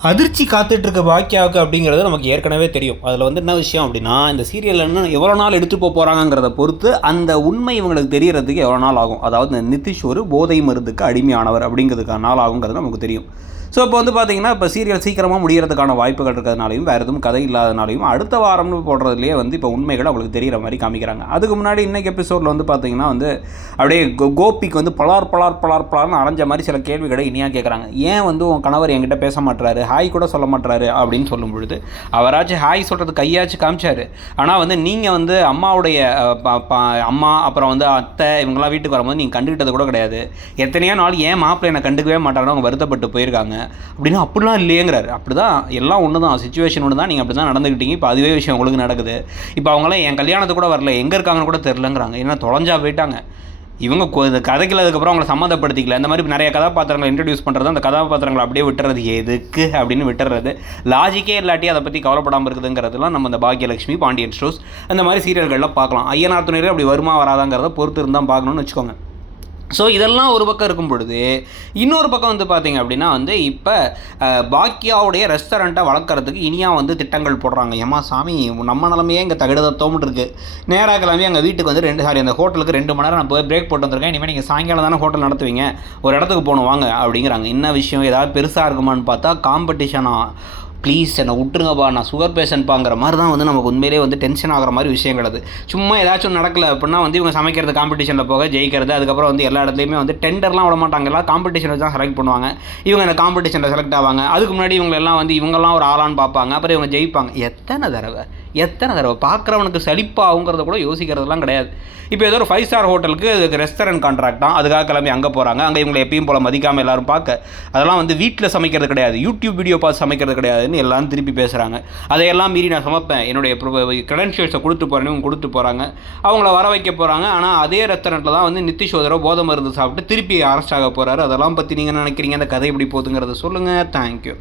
அதிர்ச்சி காத்துட்ருக்க பாக்கியாவுக்கு அப்படிங்கிறது நமக்கு ஏற்கனவே தெரியும். அதில் வந்து என்ன விஷயம் அப்படின்னா இந்த சீரியல் என்ன எவ்வளோ நாள் எடுத்துகிட்டு போக போகிறாங்கிறத பொறுத்து அந்த உண்மை இவங்களுக்கு தெரியறதுக்கு எவ்வளோ நாள் ஆகும். அதாவது இந்த நிதிஷ் ஒரு போதை மருந்துக்கு அடிமையானவர் அப்படிங்கிறதுக்கான நாள் ஆகுங்கிறது நமக்கு தெரியும். ஸோ இப்போ வந்து பார்த்தீங்கன்னா இப்போ சீரியல் சீக்கிரமாக முடியறதுக்கான வாய்ப்புகள் இருக்கிறதுனாலையும் வேறு எதுவும் கதை இல்லாதனாலையும் அடுத்த வாரம்னு போடுறதுலேயே வந்து இப்போ உண்மைகள் அவங்களுக்கு தெரிகிற மாதிரி காமிக்கிறாங்க. அதுக்கு முன்னாடி இன்றைக்கி எபிசோடில் வந்து பார்த்தீங்கன்னா வந்து அப்படியே கோ- கோபிக்கு வந்து பலார் பலார் பலார் பலார்னு அரைஞ்ச மாதிரி சில கேள்விகளை இனியாக கேட்குறாங்க ஏன் வந்து உன் கணவர் என்கிட்ட பேச மாட்றாரு? ஹாய் கூட சொல்ல மாட்டாரு அப்படின்னு சொல்லும் பொழுது அவராச்சும் ஹாய் சொல்கிறது கையாச்சும் காமிச்சார். ஆனால் வந்து நீங்கள் வந்து அம்மாவுடைய அம்மா அப்புறம் வந்து அத்தை இவங்கெல்லாம் வீட்டுக்கு வரும்போது நீங்கள் கண்டுக்கிட்டது கூட கிடையாது. எத்தனையோ நாள் ஏன் மாப்பிள்ளை என்னை கண்டுக்கவே மாட்டாங்கன்னு அவங்க வருத்தப்பட்டு போயிருக்காங்க. அப்படின்னா அப்படிலாம் இல்லையேங்கிறாரு. அப்படி தான் எல்லாம் ஒன்று தான் சுச்சுவேஷன் ஒன்று தான் நீங்கள் அப்படி தான் நடந்துக்கிட்டீங்க இப்போ அதுவே விஷயம் உங்களுக்கு நடக்குது. இப்போ அவங்களாம் என் கல்யாணத்துக்கு கூட வரல. எங்கே இருக்காங்கன்னு கூட தெரிலங்கிறாங்க ஏன்னா தொலைஞ்சா போயிட்டாங்க. இவங்க கொ- கதைகள் அதுக்கப்புறம் அவங்கள சம்மந்தப்படுத்திக்கல. இந்த மாதிரி நிறைய கதாபாத்திரங்களை இன்ட்ரடியூஸ் பண்ணுறது அந்த கதாபாத்திரங்களை அப்படியே விட்டுறது எதுக்கு அப்படின்னு விட்டுறது. லாஜிக்கே இல்லாட்டி அதை பற்றி கவலைப்படாமல் இருக்குதுங்கிறதுலாம் நம்ம இந்த பாக்யலட்சுமி பாண்டியன் ஷோஸ் அந்த மாதிரி சீரியல்களில் பார்க்கலாம். ஐயனார் துணையில் அப்படி வருமா வராதாங்கிறத பொறுத்து இருந்தால் பார்க்கணும்னு வச்சுக்கோங்க. ஸோ இதெல்லாம் ஒரு பக்கம் இருக்கும் பொழுது இன்னொரு பக்கம் வந்து பார்த்தீங்க அப்படின்னா வந்து இப்போ பாக்கியாவுடைய ரெஸ்டாரண்ட்டை வளர்க்குறதுக்கு இனியா வந்து திட்டங்கள் போடுறாங்க. ஏமா சாமி நம்ம நிலமையே இங்கே தகுடத்தோம்னு இருக்குது நேராக கிளம்பி எங்கள் வீட்டுக்கு வந்து ரெண்டு சாரி அந்த ஹோட்டலுக்கு ரெண்டு மணி நேரம் நான் போய் பிரேக் போட்டு வந்திருக்கேன். இனிமேல் நீங்கள் சாயங்காலம் தானே ஹோட்டல் நடத்துவீங்க. ஒரு இடத்துக்கு போகணும் வாங்க அப்படிங்கிறாங்க. என்ன விஷயம்? ஏதாவது பெருசாக இருக்குமான்னு பார்த்தா காம்படிஷனாக ப்ளீஸ் என்னை விட்டுருங்கப்பா நான் சுகர் பேஷண்ட்பாங்கிற மாதிரி தான் வந்து நமக்கு உண்மையிலே வந்து டென்ஷன் ஆகிற மாதிரி விஷயங்கள் அது. சும்மா ஏதாச்சும் நடக்கல அப்படின்னா வந்து இவங்க சமைக்கிறது காம்படிஷனில் போக ஜெயிக்கிறது அதுக்கப்புறம் வந்து எல்லா இடத்துலையுமே வந்து டெண்டர்லாம் விட மாட்டாங்க எல்லாம் காம்படிஷன் வச்சு தான் செலக்ட் பண்ணுவாங்க. இவங்க இந்த காம்படிஷனில் செலக்ட் ஆவாங்க. அதுக்கு முன்னாடி இவங்க எல்லாம் வந்து இவங்கெல்லாம் ஒரு ஆளான்னு பார்ப்பாங்க. அப்புறம் இவங்க ஜெயிப்பாங்க. எத்தனை தடவை? எத்தனை தடவை? பார்க்குறவனுக்கு சலிப்பாகுங்கிறத கூட யோசிக்கிறதுலாம் கிடையாது. இப்போ ஏதோ ஒரு ஃபைவ் ஸ்டார் ஹோட்டலுக்கு ரெஸ்டாரண்ட் கான்ட்ராக்ட் தான். அதுக்காக கிளம்பி அங்கே போகிறாங்க அங்கே இவங்களை எப்பயும் போல் மதிக்காமல் எல்லாரும் பார்க்க. அதெல்லாம் வந்து வீட்டில் சமைக்கிறது கிடையாது. யூடியூப் வீடியோ பார்த்து சமைக்கிறது கிடையாதுன்னு எல்லாரும் திருப்பி பேசுகிறாங்க அதையெல்லாம் மீறி நான் சமைப்பேன். என்னுடைய க்ரெடென்ஷியல்ஸை கொடுத்து போகிறேன்னு இவங்க கொடுத்து போகிறாங்க அவங்கள வர வைக்க போகிறாங்க ஆனால் அதே ரெஸ்டாரண்ட்டில் தான் வந்து நித்திஷோதரோ போதை மருந்து சாப்பிட்டு திருப்பி அரெஸ்ட் ஆக போகிறாரு அதெல்லாம் பற்றி நீங்கள் நினைக்கிறீங்க? அந்த கதை எப்படி போகுதுங்கிறத சொல்லுங்கள் தேங்க்யூ